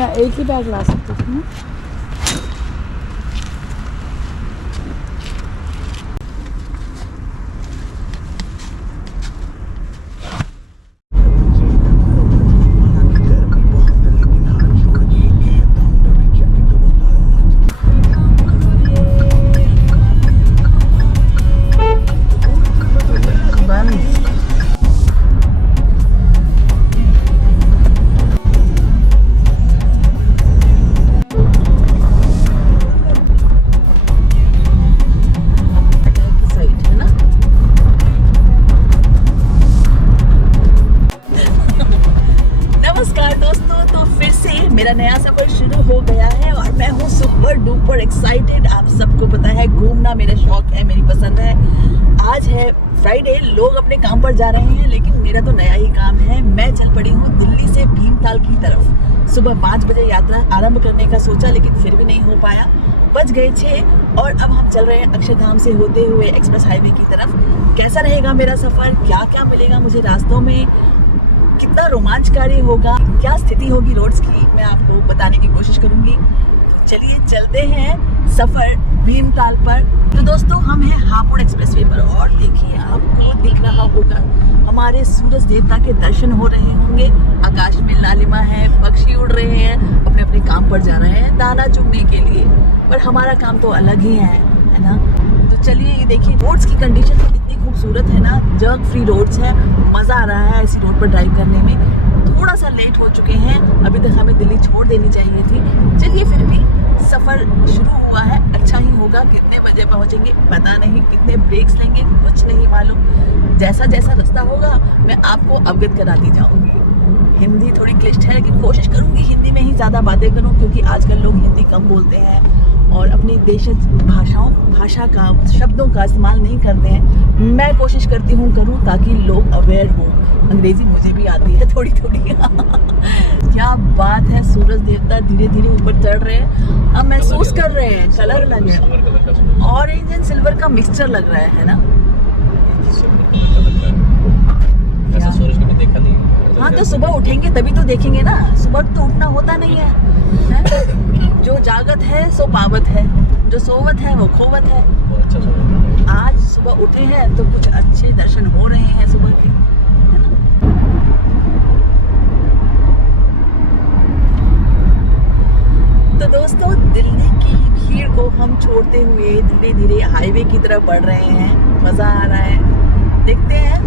मैं एक ही बैग ला सकती हूँ। मेरा नया सफर शुरू हो गया है और मैं हूँ सुपर डुपर एक्साइटेड। आप सबको पता है घूमना मेरा शौक है, मेरी पसंद है। आज है फ्राइडे, लोग अपने काम पर जा रहे हैं, लेकिन मेरा तो नया ही काम है। मैं चल पड़ी हूँ दिल्ली से भीमताल की तरफ। सुबह 5 बजे यात्रा आरंभ करने का सोचा, लेकिन फिर भी नहीं हो पाया। बज गए 6 और अब हम चल रहे हैं अक्षरधाम से होते हुए एक्सप्रेस हाईवे की तरफ। कैसा रहेगा मेरा सफर, क्या क्या मिलेगा मुझे रास्तों में, कितना रोमांचकारी होगा, क्या स्थिति होगी रोड्स की, मैं आपको बताने की कोशिश करूंगी। तो चलिए चलते हैं सफर भीमताल पर। तो दोस्तों हम हैं हापुड़ एक्सप्रेसवे पर और देखिए आपको दिख रहा होगा हमारे सूरज देवता के दर्शन हो रहे होंगे। आकाश में लालिमा है, पक्षी उड़ रहे हैं, अपने अपने काम पर जा रहे हैं दाना चुगने के लिए। पर हमारा काम तो अलग ही है ना। तो चलिए ये देखिए रोड्स की कंडीशन इतनी खूबसूरत है ना, जर्क फ्री रोड्स है, मज़ा आ रहा है ऐसी रोड पर ड्राइव करने में। थोड़ा सा लेट हो चुके हैं, अभी तक हमें दिल्ली छोड़ देनी चाहिए थी। चलिए फिर भी सफ़र शुरू हुआ है, अच्छा ही होगा। कितने बजे पहुंचेंगे पता नहीं, कितने ब्रेक्स लेंगे कुछ नहीं मालूम। जैसा जैसा रास्ता होगा मैं आपको अवगत कराती जाऊंगी। हिंदी थोड़ी क्लिष्ट है, लेकिन कोशिश करूंगी हिंदी में ही ज़्यादा बातें करूं, क्योंकि आजकल लोग हिंदी कम बोलते हैं और अपनी देशज भाषा का शब्दों का इस्तेमाल नहीं करते हैं। मैं कोशिश करती हूँ करूँ ताकि लोग अवेयर हों। अंग्रेज़ी मुझे भी आती है थोड़ी थोड़ी। क्या बात है, सूरज देवता धीरे धीरे ऊपर चढ़ रहे हैं। अब महसूस कर रहे हैं कलर लग रहा है, ऑरेंज एंड सिल्वर का मिक्सचर लग रहा है ना। ऐसा सूरज कभी देखा नहीं है। हाँ तो सुबह उठेंगे तभी तो देखेंगे ना, सुबह तो उठना होता नहीं है, है? जो जागत है सो पावत है, जो सोवत है वो खोवत है। अच्छा आज सुबह उठे हैं तो कुछ अच्छे दर्शन हो रहे हैं सुबह के, है ना। तो दोस्तों दिल्ली की भीड़ को हम छोड़ते हुए धीरे धीरे हाईवे की तरफ बढ़ रहे हैं। मज़ा आ रहा है, देखते हैं।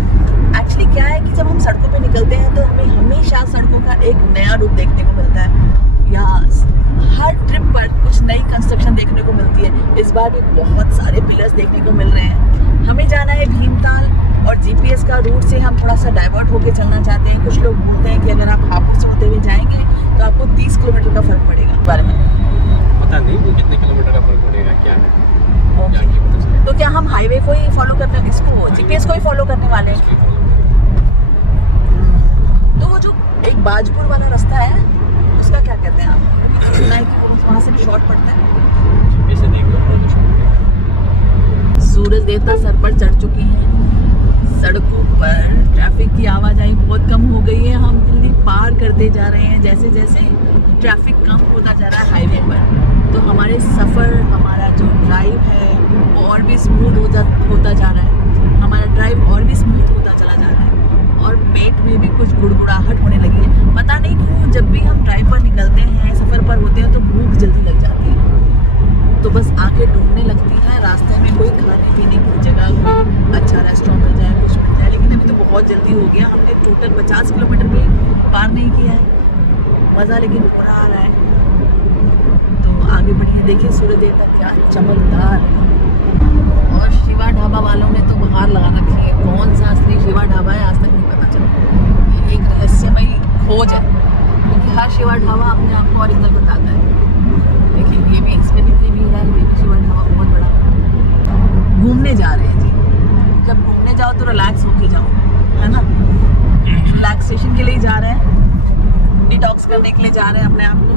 एक्चुअली क्या है कि जब हम सड़कों पे निकलते हैं तो हमें हमेशा सड़कों का एक नया रूप देखने को मिलता है। यहाँ हर ट्रिप पर कुछ नई कंस्ट्रक्शन देखने को मिलती है। इस बार भी बहुत सारे पिलर्स देखने को मिल रहे हैं। हमें जाना है भीमताल और जीपीएस का रूट से हम थोड़ा सा डाइवर्ट होकर चलना चाहते हैं। कुछ लोग बोलते हैं कि अगर आप हापुड़ से होते हुए जाएंगे तो आपको 30 किलोमीटर का फर्क पड़ेगा। इस बारे में पता नहीं वो कितने किलोमीटर का फर्क पड़ेगा, क्या है। ओके, तो क्या हम हाईवे को ही फॉलो करने, इसको जीपीएस को ही फॉलो करने वाले हैं? तो वो जो एक बाजपुर वाला रास्ता है उसका क्या कहते हैं आप? सुना है कि वो वहाँ से भी शॉर्ट पड़ता है। सूरज देवता सर पर चढ़ चुके हैं। सड़कों पर ट्रैफिक की आवाजाही बहुत कम हो गई है। हम दिल्ली पार करते जा रहे हैं जैसे जैसे ट्रैफिक कम होता जा रहा है हाईवे पर। तो हमारे सफ़र, हमारा जो ड्राइव है वो और भी स्मूथ होता जा रहा है। हमारा ड्राइव और भी स्मूथ होता चला जा रहा है और पेट में भी कुछ गुड़गुड़ाहट होने लगी है। पता नहीं क्यों जब भी हम ड्राइव पर निकलते हैं, सफ़र पर होते हैं तो भूख जल्दी लग जाती है। तो बस आंखें ढूंढने लगती हैं रास्ते में कोई खाने पीने की जगह, कोई अच्छा रेस्टोरेंट मिल जाए, कुछ मिल जाए। लेकिन अभी तो बहुत जल्दी हो गया, हमने टोटल 50 किलोमीटर भी पार नहीं किया है। मज़ा लेकिन पूरा आ रहा है। तो आगे बढ़िए, देखिए सूरज देवता क्या चमकदार। और शिवा ढाबा वालों ने तो बाहर लगा रखी है। कौन सा असली शिवा ढाबा है आज तक नहीं पता चला। ये एक रहस्यमयी खोज है, क्योंकि हर शिवा ढाबा अपने आप को ओरिजिनल बताता है। देखिए ये भी, इसमें भी भीड़ है, ये भी शिवा ढाबा बहुत बड़ा। घूमने जा रहे हैं जी। जब घूमने जाओ तो रिलैक्स होके जाओ, है ना। रिलैक्सेशन के लिए जा रहे हैं, डिटॉक्स करने के लिए जा रहे हैं अपने आप को।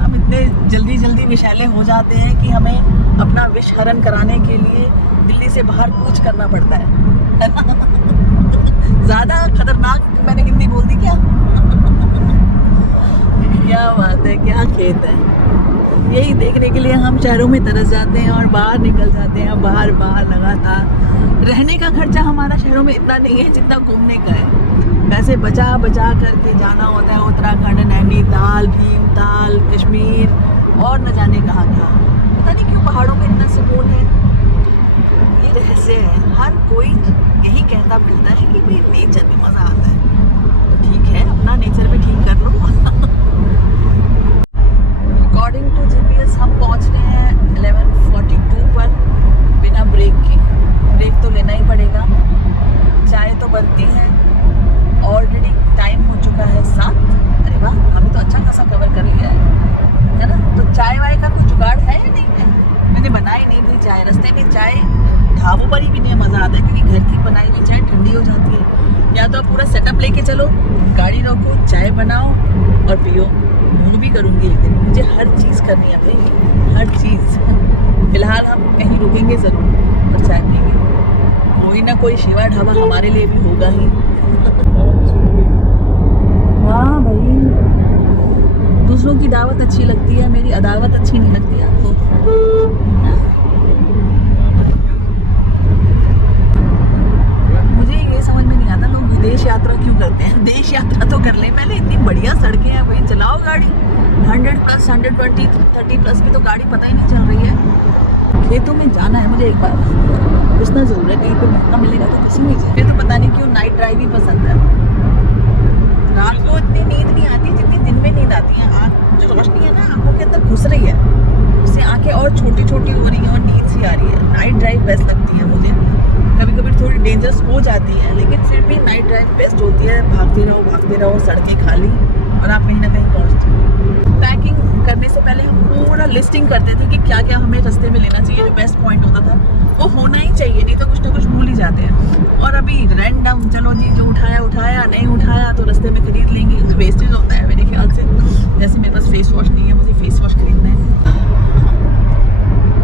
हम इतने जल्दी जल्दी विषैले हो जाते हैं कि हमें अपना विष हरण कराने के लिए दिल्ली से बाहर कूच करना पड़ता है ना। ज़्यादा खतरनाक मैंने हिंदी बोल दी क्या? क्या बात है, क्या खेत है। यही देखने के लिए हम शहरों में तरस जाते हैं और बाहर निकल जाते हैं, बाहर लगातार। रहने का खर्चा हमारा शहरों में इतना नहीं है जितना घूमने का है। वैसे बचा बचा करके जाना होता है उत्तराखंड, नैनीताल, भीमताल, कश्मीर और न जाने कहाँ कहाँ। पता नहीं क्यों पहाड़ों में इतना सुकून है। ये रहस्य है। हर कोई यही कहता फिरता है कि भाई नेचर में मज़ा आता है। तो ठीक है, अपना नेचर भी ठीक कर लो। अकॉर्डिंग टू GPS हम पहुंच रहे हैं 11:42 पर बिना ब्रेक के। ब्रेक तो लेना ही पड़ेगा। चाय तो बनती है। ऑलरेडी टाइम हो चुका है 7। अरे वाह, हमें तो अच्छा खासा कवर कर लिया है ना। तो चाय वाय का कोई जुगाड़ है या नहीं है? मैंने बनाई नहीं भाई चाय। रास्ते में चाय ढाबों पर ही पीने में मज़ा आता है, क्योंकि घर की बनाई हुई चाय ठंडी हो जाती है। या तो आप पूरा सेटअप लेके चलो, गाड़ी रोको, चाय बनाओ और पियो। मैं भी करूँगी एक दिन। मुझे हर चीज़ करनी है भाई, हर चीज़। फिलहाल हम कहीं रुकेंगे ज़रूर और चाय पिएंगे। कोई ना कोई शिवा ढाबा हमारे लिए भी होगा ही। हाँ भाई, दूसरों की दावत अच्छी लगती है, मेरी अदावत अच्छी नहीं लगती आपको। मुझे ये समझ में नहीं आता लोग विदेश यात्रा क्यों करते हैं। देश यात्रा तो कर लें पहले। इतनी बढ़िया सड़कें हैं भाई, चलाओ गाड़ी। 100+, 120, 30+ की तो गाड़ी पता ही नहीं चल रही है। खेतों में जाना है मुझे एक बार, पूछना जरूर है। कहीं पे मौका मिलेगा तो किसी में मुझे तो पता नहीं क्यों नाइट ड्राइव ही पसंद है। रात को इतनी नींद नहीं आती जितनी दिन में नींद आती है। आँख जो रोशनी है ना आँखों के अंदर घुस रही है, उससे आंखें और छोटी छोटी हो रही हैं और नींद सी आ रही है। नाइट ड्राइव बेस्ट लगती है मुझे। कभी कभी थोड़ी डेंजरस हो जाती है, लेकिन फिर भी नाइट ड्राइव बेस्ट होती है। भागते रहो, सड़कें खाली और आप कहीं ना कहीं पहुँचते हो। पैकिंग करने से पहले हम पूरा लिस्टिंग करते थे कि क्या क्या हमें रास्ते में लेना चाहिए। जो बेस्ट पॉइंट होता था वो होना ही चाहिए, नहीं तो कुछ ना कुछ भूल ही जाते हैं। और अभी रैंडम चलो जी, जो उठाया नहीं उठाया तो रास्ते में खरीद लेंगे, तो वेस्टेज होता है मेरे ख्याल से। जैसे मेरे पास फेस वॉश नहीं है, मुझे फेस वॉश खरीदना है।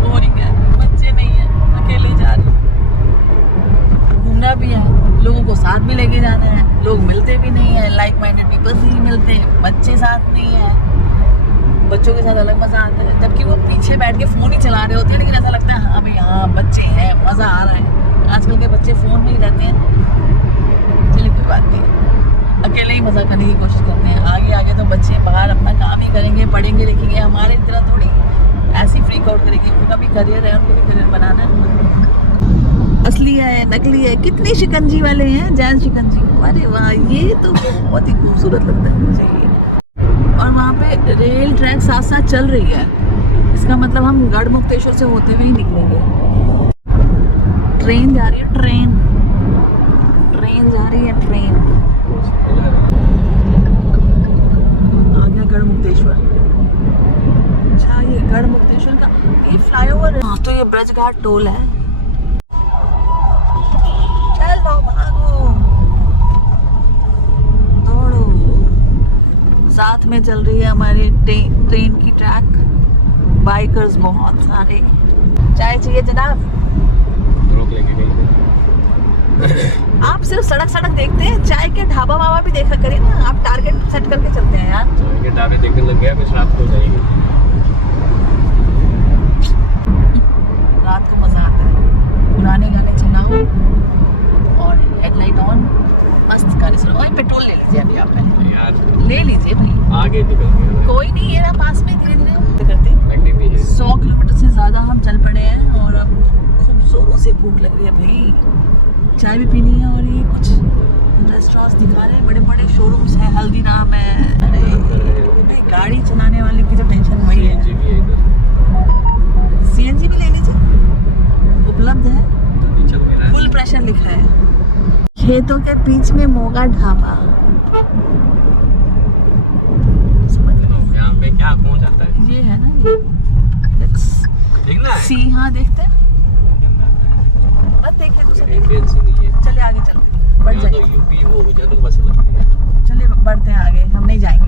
बोरिंग है, बच्चे नहीं है, अकेले जा रही हूँ। घूमना भी है, लोगों को साथ भी लेके जाना है। लोग मिलते भी नहीं है, लाइक माइंडेड पीपल्स नहीं मिलते, बच्चे साथ नहीं है। बच्चों के साथ अलग मज़ा आता है, जबकि वो पीछे बैठ के फ़ोन ही चला रहे होते हैं, लेकिन ऐसा लगता है हाँ भाई हाँ बच्चे हैं, मज़ा आ रहा है। आजकल के बच्चे फ़ोन में ही रहते हैं। चलिए कोई बात नहीं, अकेले ही मज़ा करने की कोशिश करते हैं। आगे तो बच्चे बाहर अपना काम ही करेंगे, पढ़ेंगे लिखेंगे। हमारे तरह थोड़ी ऐसी फ्रीक आउट करेंगे। उनका भी करियर है, उनको भी करियर बनाना है। असली है, नकली है, कितने शिकंजी वाले हैं, जैन शिकंजी। अरे वाह, ये तो बहुत ही खूबसूरत लगता है मुझे ये। और वहाँ पे रेल ट्रैक साथ साथ चल रही है। इसका मतलब हम गढ़मुक्तेश्वर से होते हुए ही निकलेंगे। ट्रेन जा रही है, ट्रेन जा रही है, ट्रेन। आ गया गढ़मुक्तेश्वर। अच्छा, ये गढ़मुक्तेश्वर का ये फ्लाईओवर है। हाँ, तो ये ब्रजघाट टोल है। चलो भागो, दौड़ो। साथ में चल रही है हमारे ट्रेन की ट्रैक। बाइकर्स बहुत सारे। चाय चाहिए जनाब? रोक लेंगे कहीं। आप सिर्फ सड़क देखते हैं, चाय के ढाबा वाबा भी देखा करिए ना। आप टारगेट सेट करके चलते हैं यार। चाय के ढाबे देखने लग गया, फिर रात को जाएंगे। रात को मजा आता है, पुराने गाने चलाओ और हेडलाइट ऑन, मस्त गाने सुनो। और पेट्रोल ले लीजिए अभी आप पहले यार, ले लीजिए भाई। आगे निकल गया। कोई नहीं, ये रहा पास में, धीरे धीरे करते। एक्टिव है। 100 किलोमीटर से ज़्यादा हम चल पड़े हैं और अब खूब जोरों से भूख लग रही है भाई। चाय भी पीनी है और ये कुछ रेस्टोरेंट्स दिखा रहे हैं, बड़े बड़े शोरूम्स हैं। हल्दीराम है। अरे भाई, गाड़ी चलाने वाले की तो टेंशन वही है। CNG भी है इधर। CNG भी ले लीजिए, उपलब्ध है। तो चल मेरा फुल प्रेशर लिखा है। खेतों के बीच में मोगा ढाबा। यहाँ पे क्या कौन जाता है? ये है ना, ये देखना है। सी। हाँ देखते हैं, मत देखिए दूसरा। एम्बुलेंस नहीं है। चलिए आगे चलते, बढ़ यहाँ तो जाए। यूपी वो जरूर बस लगती है। चलिए बढ़ते हैं आगे। हम नहीं जाएंगे।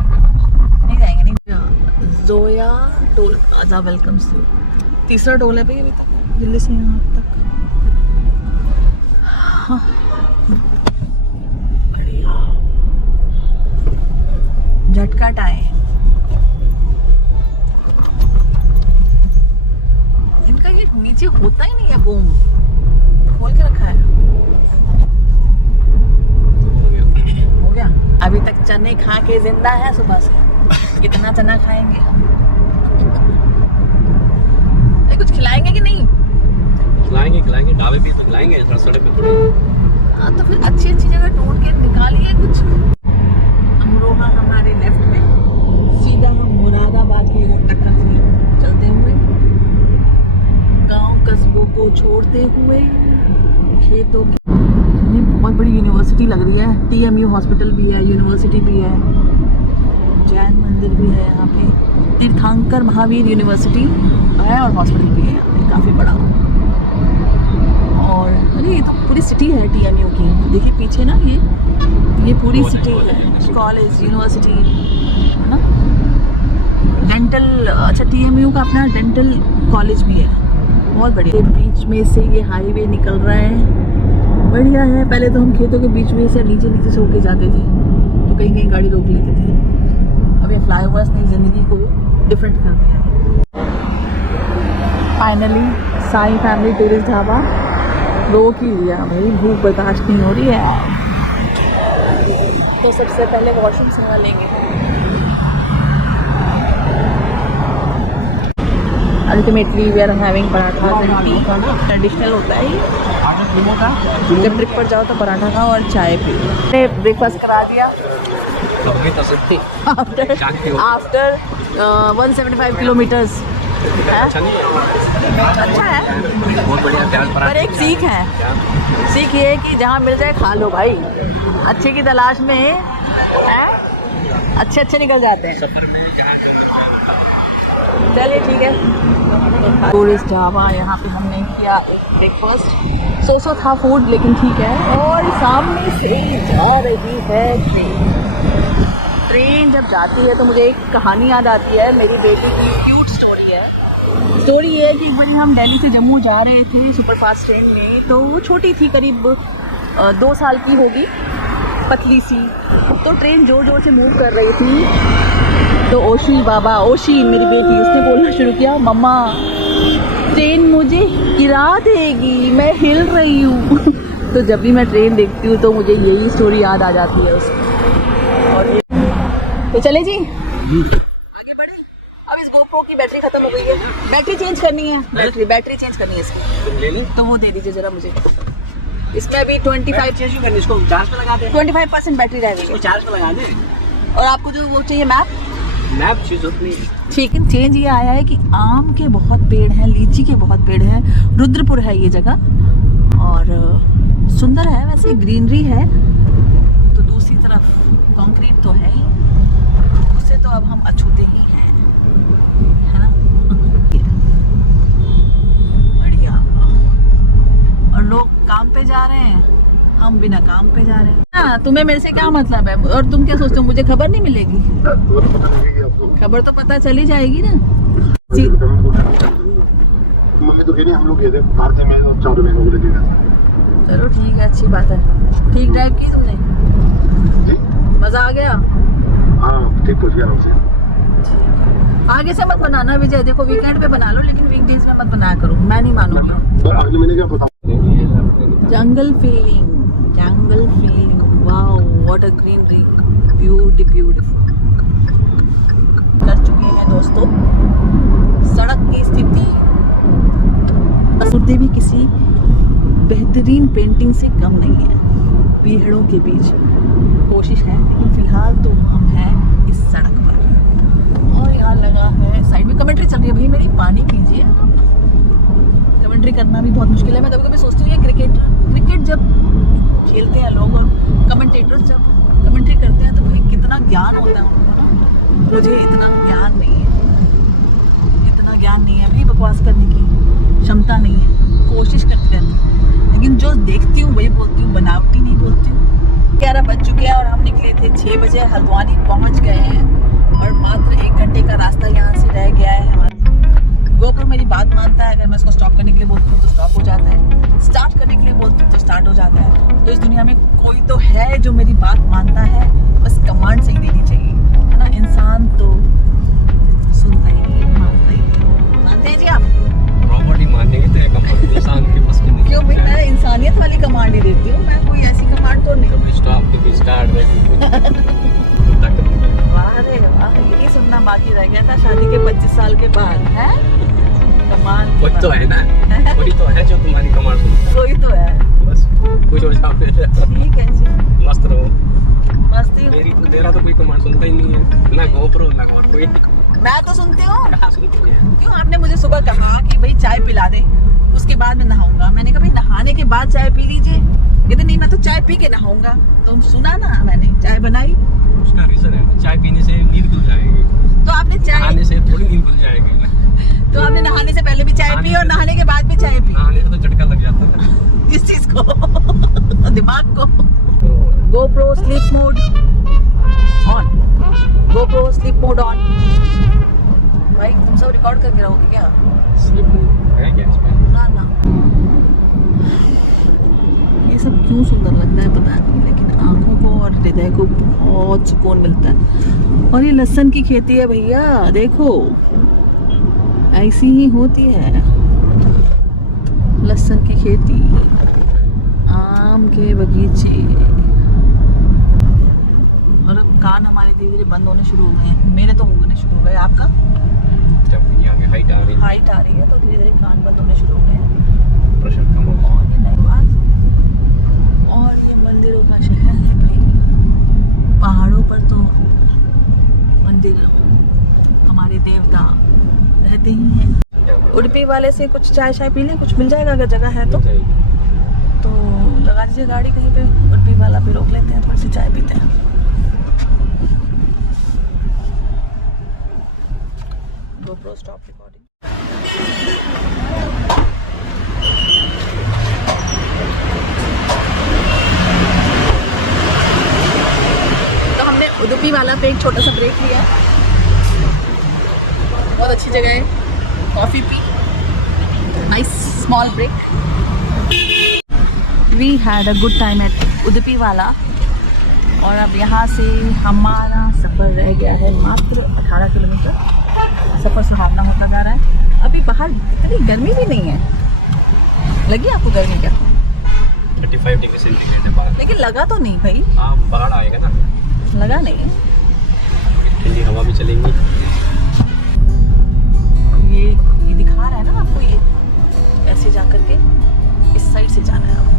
जोया टोल प्लाजा वेलकम से। तीसरा टोल है भाई अभी तक, दिल्ली से यहाँ तक। हाँ। बढ़िया। झटका टाए नीचे होता ही नहीं है बूम, खोल के रखा है। हो गया। अभी तक चने खा के जिंदा है सुबह से। कितना चना खाएंगे? अरे कुछ खिलाएंगे कि नहीं? खिलाएंगे ढाबे पे तो खिलाएंगे, सड़क पे थोड़ी। हाँ तो फिर अच्छी अच्छी जगह ढूंढ के निकालिए कुछ। अमरोहा हमारे लेफ्ट में, सीधा हम मुरादाबाद की रोड तक चलते हुए, गांव कस्बों को छोड़ते हुए, खेतों की। ये बहुत बड़ी यूनिवर्सिटी लग रही है। TMU हॉस्पिटल भी है, यूनिवर्सिटी भी है, जैन मंदिर भी है यहाँ पे, तीर्थंकर महावीर यूनिवर्सिटी है और हॉस्पिटल भी है यहाँ पे, काफ़ी बड़ा। और अरे ये तो पूरी सिटी है TMU की, देखिए पीछे ना, ये पूरी सिटी है, कॉलेज यूनिवर्सिटी है ना। डेंटल, अच्छा TMU का अपना डेंटल कॉलेज भी है, बहुत बढ़िया। बीच में से ये हाईवे निकल रहा है, बढ़िया है। पहले तो हम खेतों के बीच में से नीचे से होके जाते थे, तो कहीं कहीं गाड़ी रोक लेते थे। अब ये फ्लाईओवर्स ने ज़िंदगी को डिफरेंट कर दिया। Finally Sai family tourist dhaba रोक ही लिया भाई, भूख बर्दाश्त नहीं हो रही है। तो सबसे पहले वॉशरूम सेवा लेंगे। Ultimately we are having paratha traditional होता है ये। जब ट्रिप पर जाओ तो पराठा खाओ और चाय पियो। ब्रेकफास्ट करा दिया आफ्टर 175 किलोमीटर्स। अच्छा है, बहुत बढ़िया। पर एक सीख है, सीख ये है कि जहाँ मिल जाए खा लो भाई। अच्छे की तलाश में है, अच्छे निकल जाते हैं। चलिए ठीक है। टूरिस्ट ढाबा यहाँ पे हमने किया एक ब्रेकफास्ट, सो था फूड लेकिन ठीक है। और सामने से जा रही है ट्रेन। जब जाती है तो मुझे एक कहानी याद आती है, मेरी बेटी की क्यूट स्टोरी है। स्टोरी ये है कि भाई हम दिल्ली से जम्मू जा रहे थे सुपरफास्ट ट्रेन में, तो वो छोटी थी, करीब 2 साल की होगी, पतली सी। तो ट्रेन जोर जोर से मूव कर रही थी, तो ओशी मेरी बेटी, उसने बोलना शुरू किया, मम्मा ट्रेन मुझे गिरा देगी, मैं हिल रही हूँ। तो जब भी मैं ट्रेन देखती हूँ तो मुझे यही स्टोरी याद आ जाती है उसकी। और तो चले जी आगे बढ़े। अब इस GoPro की बैटरी खत्म हो गई है, बैटरी चेंज करनी है, बैटरी चेंज करनी है इसकी। ले ले तो वो दे दीजिए जरा मुझे। इसमें अभी 25 इसको चार्ज पे लगा दे। 25% बैटरी रह गई है। चार्ज पे लगा दे। और आपको जो वो चाहिए मैप चीज होती ठीक है। चेंज ये आया है कि आम के बहुत पेड़ हैं, लीची के बहुत पेड़ हैं, रुद्रपुर है ये जगह, और सुंदर है वैसे, ग्रीनरी है। तो दूसरी तरफ कंक्रीट तो है ही, उससे तो अब हम अछूते ही हैं, है ना। बढ़िया। और लोग काम पे जा रहे हैं, हम बिना काम पे जा रहे हैं। हाँ, तुम्हें मेरे से क्या मतलब है? और तुम क्या सोचते हो मुझे खबर नहीं मिलेगी? खबर तो पता चली जाएगी ना। मम्मी तो कह रही हम लोग गए थे भारतीय में और 4 महीनों को लेके गए। चलो ठीक है, अच्छी बात है। ठीक ड्राइव की तुमने? जी मजा आ गया? हाँ ठीक पहुँच गया हमसे। आगे से मत बनाना विजय, देखो वीकेंड पे बना लो, लेकिन वीकडेज में मत बनाया करो, मैं नहीं मानूंगी। तो आगे मैंने क्या पता। जंगल feeling, wow what a greenery, beautiful. कर चुके हैं दोस्तों। सड़क की स्थिति असुरदेवी किसी बेहतरीन पेंटिंग से कम नहीं है। पेड़ों के बीच कोशिश है, लेकिन फिलहाल तो हम हैं इस सड़क पर। और यहाँ लगा है साइड में कमेंट्री चल रही है, भाई मेरी पानी कीजिए। कमेंट्री करना भी बहुत मुश्किल है। मैं कभी कभी सोचती हूँ ये क्रिकेट जब खेलते हैं लोग और कमेंटेटर्स जब कमेंट्री करते हैं तो भाई कितना ज्ञान होता है उनको ना। मुझे इतना ज्ञान नहीं है भाई, बकवास करने की क्षमता नहीं है। कोशिश करती रहती हूँ, लेकिन जो देखती हूँ वही बोलती हूँ, बनावटी नहीं बोलती हूँ। 11 बज चुके हैं और हम निकले थे 6 बजे, हल्द्वानी पहुँच गए हैं और मात्र 1 घंटे का रास्ता यहाँ से रह गया है हमारा। GoPro मेरी बात मानता है, अगर मैं इसको स्टॉप करने के लिए बोलती हूँ तो स्टॉप हो जाता है, स्टार्ट करने के लिए बोलती हूँ तो स्टार्ट हो जाता है। तो इस दुनिया में कोई तो है जो मेरी बात मानता है, बस कमांड से ही देनी चाहिए, है ना। इंसान तो सुनता ही नहीं, मानता ही नहीं। मानते हैं जी आप? प्रॉपर्टी मानेंगे तो साल के बाद है। कमाल की कोई तो बात। है ना, कोई तो है जो तुम्हारी कमांड सुनता कोई तो है। है। बस खुश हो जाओ फिर, ठीक है जी, मस्त रहो। मस्ती हो। तेरा तो कोई कमांड सुनता ही नहीं है, ना गोप्रो ना और कोई। मैं तो सुनती हूँ। कहाँ सुनती है? क्यों आपने मुझे सुबह कहा कि भाई चाय पिला दे, उसके बाद मैं नहाऊंगा। मैंने कहा भाई नहाने के बाद चाय पी लीजिए। कहते नहीं मैं तो चाय पी के नहाऊंगा। तो सुना ना, मैंने चाय बनाई। उसका रीजन है, चाय पीने से नींद खुल जाएगी, तो आपने चाय, नहाने से थोड़ी नींद खुल जाएगी। तो आपने नहाने से पहले भी चाय पी और नहाने के बाद भी चाय पी। नहाने से तो झटका लग जाता है। किस चीज को? दिमाग को। GoPro sleep mode on. GoPro sleep mode on. भाई तुम सब रिकॉर्ड करके रहोगे क्या? स्लिप है क्या इसमें? ना ना, ये सब क्यों सुंदर लगता है पता नहीं, लेकिन आंखों को और हृदय को बहुत सुकून मिलता है। और ये लहसुन की खेती है भैया, देखो ऐसी ही होती है लहसुन की खेती, आम के बगीचे। और अब कान हमारे धीरे धीरे बंद होने शुरू हो गए हैं। मेरे तो होने शुरू हो गए, आपका? जब ये आगे हाइट आ रही है, हाइट आ रही है तो धीरे धीरे कान बंद होने शुरू हो गए हैं। प्रेशर कम होगा। और ये नई बात, और ये मंदिरों का शहर है भाई। पहाड़ों पर तो मंदिर, हमारे देवता रहते ही हैं। उडुपी वाले से कुछ चाय शाय पी लें, कुछ मिल जाएगा अगर जगह है तो लगा दीजिए गाड़ी कहीं पे, उडुपी वाला पे रोक लेते हैं, थोड़ी सी चाय पीते हैं। GoPro stop recording. तो हमने उडुपी वाला पे एक छोटा सा ब्रेक लिया। बहुत अच्छी जगह है, कॉफी पी, nice small break. We had a good time at Udupi वाला। और अब यहाँ से हमारा सफ़र रह गया है मात्र 18 किलोमीटर। सफ़र सुहावना होता जा रहा है। अभी बाहर इतनी गर्मी भी नहीं है। लगी आपको गर्मी क्या? 35 डिग्री सेंटीग्रेड है बाहर। लेकिन लगा तो नहीं भाई। हाँ, बाहर आएगा ना, लगा नहीं। ठंडी हवा भी चलेंगी। ये दिखा रहा है ना आपको, ये ऐसे जा कर के इस साइड से जाना है आपको।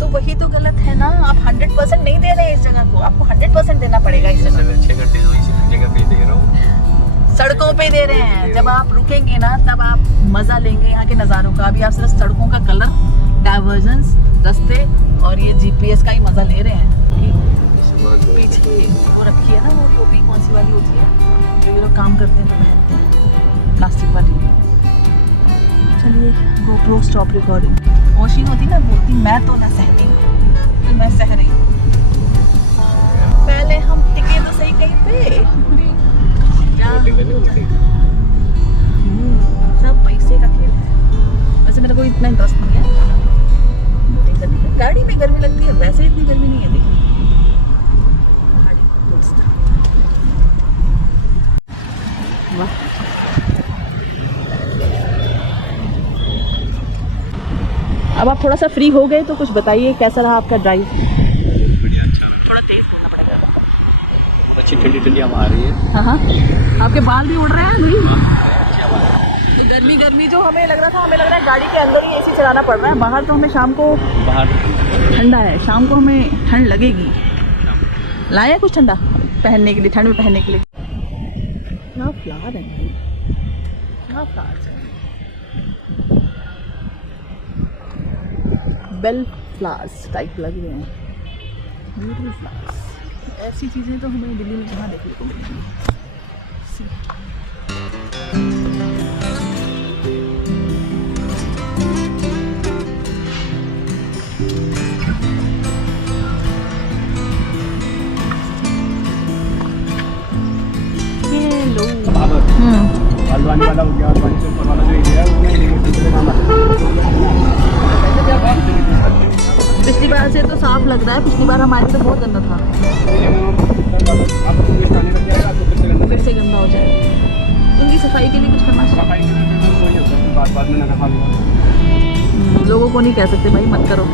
तो वही तो गलत है ना, आप 100% नहीं दे रहे हैं इस जगह को, आपको 100% देना पड़ेगा इस जगह। 6 घंटे तो इसी जगह पे दे रहा हूँ, सड़कों पे दे रहे हैं। जब आप रुकेंगे ना तब आप मजा लेंगे यहाँ के नज़ारों का। अभी आप सिर्फ सड़कों का कलर, डाइवर्जन्स, रास्ते और ये GPS का ही मजा ले रहे हैं। पीछे वो रखी है ना, वो टोपी कौन सी वाली होती है जो ये लोग काम करते हैं तो पहनते हैं, प्लास्टिक वाली। चलिए GoPro स्टॉप रिकॉर्डिंग। ओशीन होती ना, बोलती मैं तो ना सहती हूँ, तो मैं सह रही हूँ। पहले हम टिके तो सही कहीं पे। सब पैसे का खेल है। वैसे मेरे को इतना इंटरेस्ट नहीं है गाड़ी में। गर्मी लगती है, वैसे इतनी गर्मी नहीं है। देखिए वाह, अब आप थोड़ा सा फ्री हो गए तो कुछ बताइए, कैसा रहा आपका ड्राइव? थोड़ा तेज बोलना पड़ेगा। अच्छी ठंडी ठंडी हवा आ रही है। हाँ हाँ, आपके बाल भी उड़ रहे हैं भाई। तो गर्मी जो हमें लग रहा था, हमें लग रहा है गाड़ी के अंदर ही AC चलाना पड़ रहा है। बाहर तो हमें शाम को बाहर ठंडा है, शाम को हमें ठंड लगेगी। लाया कुछ ठंडा पहनने के लिए, ठंड में पहनने के लिए। क्या फ्लावर है, क्या फ्लावर्स है। बेल फ्लावर्स टाइप लग रहे हैं, ब्यूटीफुल फ्लावर्स। ऐसी चीज़ें तो हमें दिल्ली में कहाँ देखने को मिलेंगी। हल्द्वानी वाला हो गया, हल्द्वानी से ऊपर वाला जो एरिया है उसमें इरिगेशन का काम आता है। पिछली बार से तो साफ लग रहा है, पिछली बार हमारे तो बहुत गंदा था। फिर से गंदा हो जाएगा। उनकी सफाई के लिए कुछ करना चाहिए। बाद में नगर पालिका लोगों को नहीं कह सकते भाई मत करो।